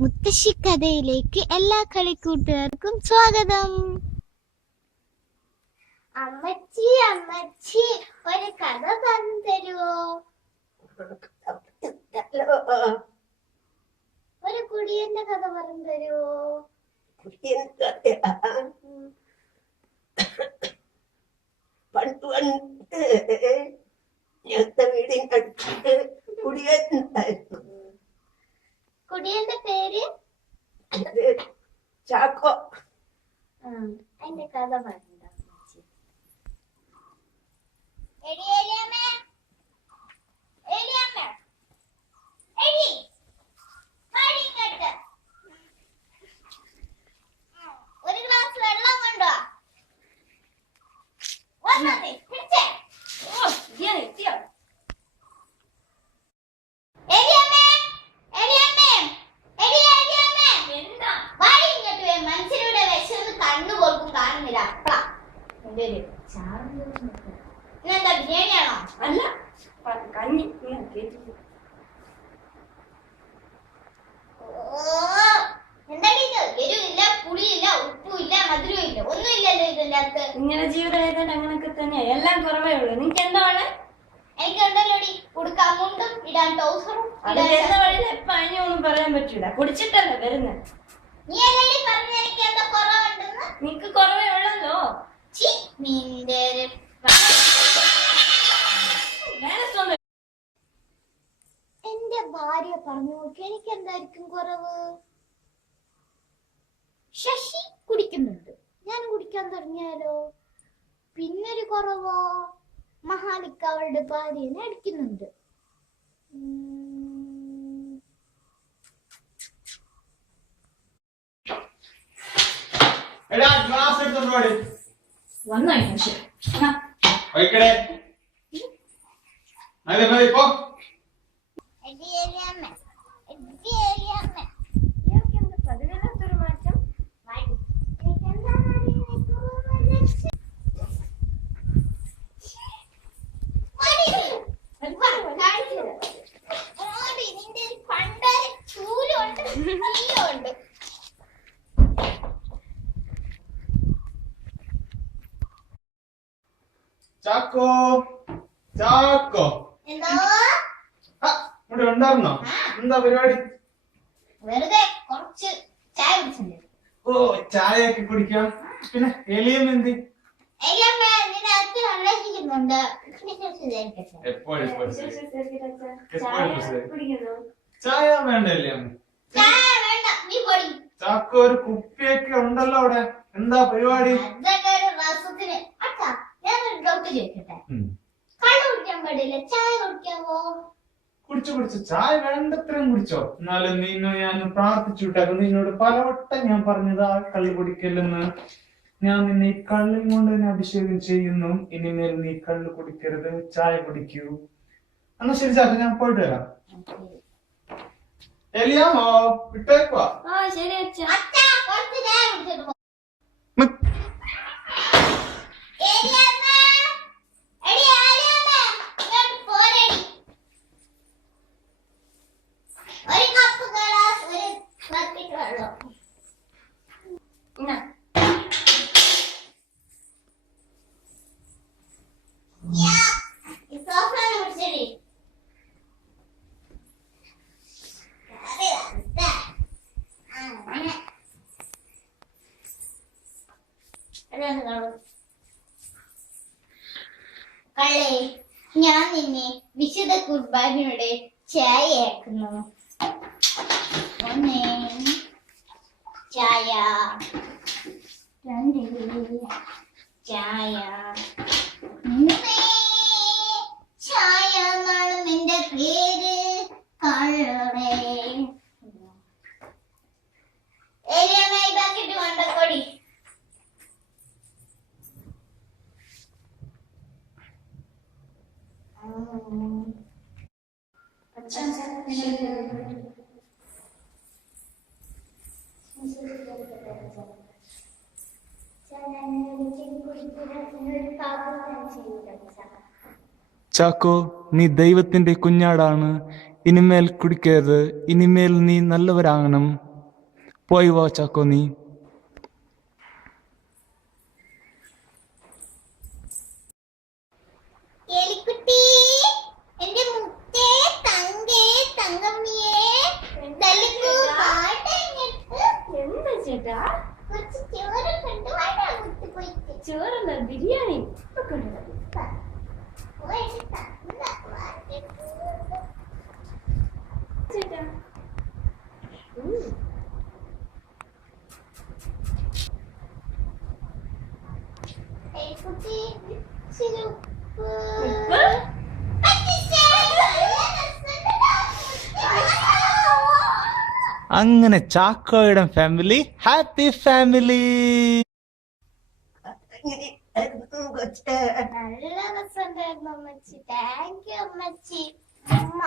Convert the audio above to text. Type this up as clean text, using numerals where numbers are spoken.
മുത്തശ്ശി കഥയിലേക്ക് എല്ലാ കളിക്കൂട്ടുകാർക്കും സ്വാഗതം. അമ്മച്ചി അമ്മച്ചി ഒരു കഥ പറഞ്ഞു തരുവോ? ഒരു കുടിയന്റെ കഥ പറഞ്ഞു തരുവോ? പണ്ട് ഞങ്ങളുടെ വീടിന്റെ അടുത്ത് കുടിയനുണ്ടായിരുന്നു. കുടിയന്റെ പേര് ചാക്കോ. അതിന്റെ കഥ പറഞ്ഞു. ഒരു ഗ്ലാസ് വെള്ളം കൊണ്ടോ? മനുഷ്യരുടെ വിശന്ന് കണ്ണു പോലും കാണുന്നില്ല. അപ്പളാ ഇന്നെന്താ ബിരിയാണിയാണോ? അല്ല, എന്തായാലും എരിവില്ല, പുളിയില്ല, ഉപ്പുമില്ല, മധുരമില്ല, ഒന്നുമില്ലല്ലോ ഇതിന്റെ അകത്ത്. ഇങ്ങനെ ജീവിതമായതുകൊണ്ട് അങ്ങനൊക്കെ തന്നെയാ. എല്ലാം കുറവേ ഉള്ളൂ. നിനക്ക് എന്താ വേണേ? എനിക്ക് ഉണ്ടല്ലോ ഉടുക്കാൻ മുണ്ടും ഇടാൻ ടൗസറും. പനിയൊന്നും പറയാൻ പറ്റൂല. കുടിച്ചിട്ടല്ലേ വരുന്നത്. നീ അല്ലേ പറഞ്ഞ എനിക്ക് എന്താ കുറവുണ്ടെന്ന്? നിനക്ക് കുറവേ ഉള്ളല്ലോ. നിന്റെ എന്റെ ഭാര്യ പറഞ്ഞു നോക്കി, എനിക്ക് എന്തായിരിക്കും കുറവ്? ശശി കുടിക്കുന്നുണ്ട്, ഞാൻ കുടിക്കാൻ തുടങ്ങിയാലോ? പിന്നൊരു കുറവോ? മഹാലിക്ക അവളുടെ ഭാര്യനെ അടിക്കുന്നുണ്ട്. ചാക്കോ ചാക്കോ ഇവിടെ ഉണ്ടായിരുന്നോ? എന്താ പരിപാടി? വെറുതെ കുറച്ച് ചായ കുടിച്ചിട്ടുണ്ട്. ഓ, ചായ ഒക്കെ കുടിക്കാം. പിന്നെ എലിയം എന്തി? ചായ വേണ്ട എലിയം? ചാക്കോ ഒരു കുപ്പിയൊക്കെ ഉണ്ടല്ലോ അവിടെ. എന്താ പരിപാടി? കുടിച്ചു ചായ വേണ്ടത്രയും കുടിച്ചോ. എന്നാലും നിന്നെ ഞാൻ പ്രാർത്ഥിച്ചു വിട്ടാക്കും. നിന്നോട് പലവട്ടം ഞാൻ പറഞ്ഞതാ കള്ളു കുടിക്കല്ലെന്ന്. ഞാൻ നിന്നെ ഈ കള്ളിൽ കൊണ്ട് തന്നെ അഭിഷേകം ചെയ്യുന്നു. ഇനിമേൽ നീ കള്ളു കുടിക്കരുത്, ചായ കുടിക്കൂ. എന്നാ ശരി ചാക്ക, ഞാൻ പോയിട്ട് വരാം. എലിയാമോ വിട്ടേക്കുവാ? കള്ളേ, ഞാൻ നിന്നെ വിശുദ്ധ കുർബാനയുടെ ചായയാക്കുന്നു. ഒന്നേ ചായ, രണ്ട് ചായ, മൂന്നേ ചായ എന്നാണ് നിന്റെ പേര്. കള്ളേ ഏരിയമായി പാക്കിട്ട് കൊണ്ടക്കൊടി. ചാക്കോ, നീ ദൈവത്തിന്റെ കുഞ്ഞാടാണ്. ഇനിമേൽ കുടിക്കരുത്. ഇനിമേൽ നീ നല്ലവരാകണം. പോയി വാ ചാക്കോ നീ. എലിക്കുട്ടി, എന്റെ മുത്തേ, തങ്കേ, തങ്കമ്മിയേ, തല്ലിക്കൂ, പാട്ട് ഇങ്ങോട്ട്. എന്താ ചേട്ടാ? കുറച്ച് ചോറ് കൊണ്ടുവാടാ മുത്ത് പോയിട്ട്. ചോറല്ല, ബിരിയാണി. ഇപ്പൊ കൊണ്ടുവരാം. പോയിട്ട് തന്ന വാങ്ങിക്കൂ. ചേട്ടാ. എലിക്കുട്ടി, ഇച്ചിരി ഉപ്പ്. ഉപ്പ്? പറ്റിച്ചേ, നല്ല രസമുണ്ടെടാ മുത്തേ. അങ്ങനെ ചാക്കോയുടെ ഫാമിലി ഹാപ്പി ഫാമിലി. നല്ല രസമുണ്ടായിരുന്നു അമ്മച്ചി. താങ്ക് യു അമ്മച്ചി. ഉമ്മ